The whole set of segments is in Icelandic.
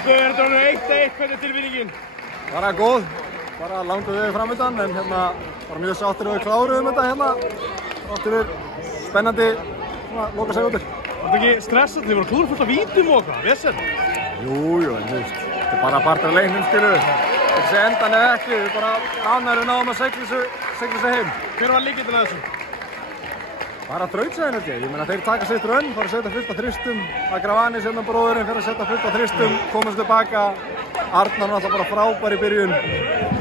Gauður, þetta var 1-1, hvernig er tilfinningin? Bara góð, bara langur veginn framöndan en bara mjög sáttir við kláruðum þetta Sáttir við spennandi lokasegundir. Var þetta ekki stressað? Þið voru klúra fullt af vítum og eitthvað, vesen? Jú, en þetta er bara partur af leiknum, skilu. Þessi endan eða ekki, við bara ánægum náðum að segla sig heim. Hver var lykillinn að þessu? Bara þrautsæðin held ég. Ég meina þeir taka sitt rönn, fara að setja fullt af þristum. Agravanis hérna bróðurinn fyrir að setja fullt af þristum, komast tilbaka. Arnar náttúrulega bara frábær í byrjun.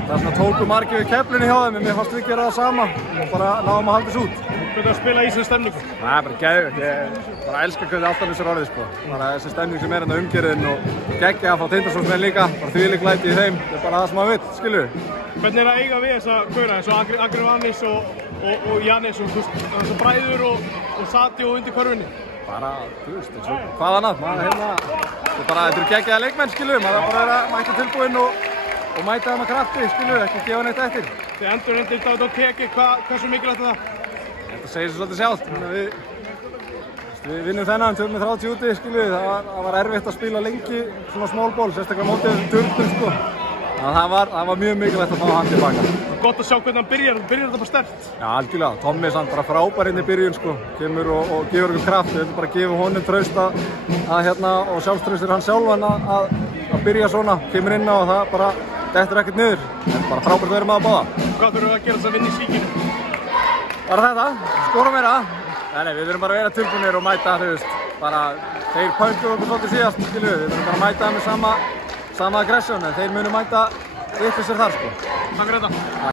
Það er svona tóku margir við keflunni hjá þeim, en mér fannst við gera það sama. Og bara náðum að halda þessu út. Hvernig að spila í þessu stemningu? Það er bara geðveikt. Ég bara elska hvernig alltaf þessar orðið sko. Bara þessi stemning sem er hérna umgjörðin og geggja að fá Tindastólsmenn líka. Bara þvílík læti í þeim. Það er bara það sem maður vill, skilur. Hvernig er að eiga við þessa gaura eins og Agravanis og Jannis og þessu bræður og Sati og undir körfunni? Bara, þú veist, eins og hvað annað. Þetta eru geggjaða leikmenn, skilur. Maður þarf bara að vera mæta tilbúinn og mæta það með krafti, skilur. Ekki gefa neitt eftir. Þið endur undir David og Teki, hversu mikilvægt er það? Þetta segir svo svolítið sjálft. Við vinnum þennan, töfum við 30 úti, skilur. Það var erfitt að spila lengi svona small ball, sérstaklega mótið turnum, sko. Það var mjög mikilvægt að fá hann tilbaka. Gott að sjá hvernig hann byrjar þetta bara sterkt. Já, algjörlega. Tommi er samt bara frábær inn í byrjun, sko. Kemur og gefur okkur kraft. Við viljum bara gefa honum traust og sjálfstraustur hann sjálfan að byrja svona. Kemur inn á og það bara dettur ekkert niður. En bara frábært að vera með að báða. Hvað þurfum við að gera þess að vinna í Svíkinu? Bara þetta, skora meira. Nei, við þurfum bara að vera tilbúinir og mæta, þú veist. Bara, þeir pöntuðu okkur svolítið síðast, skilju. Við þurfum bara að mæta með sama aggression, en þeir munu mæta vitlausir þar, sko. Takk fyrir þetta.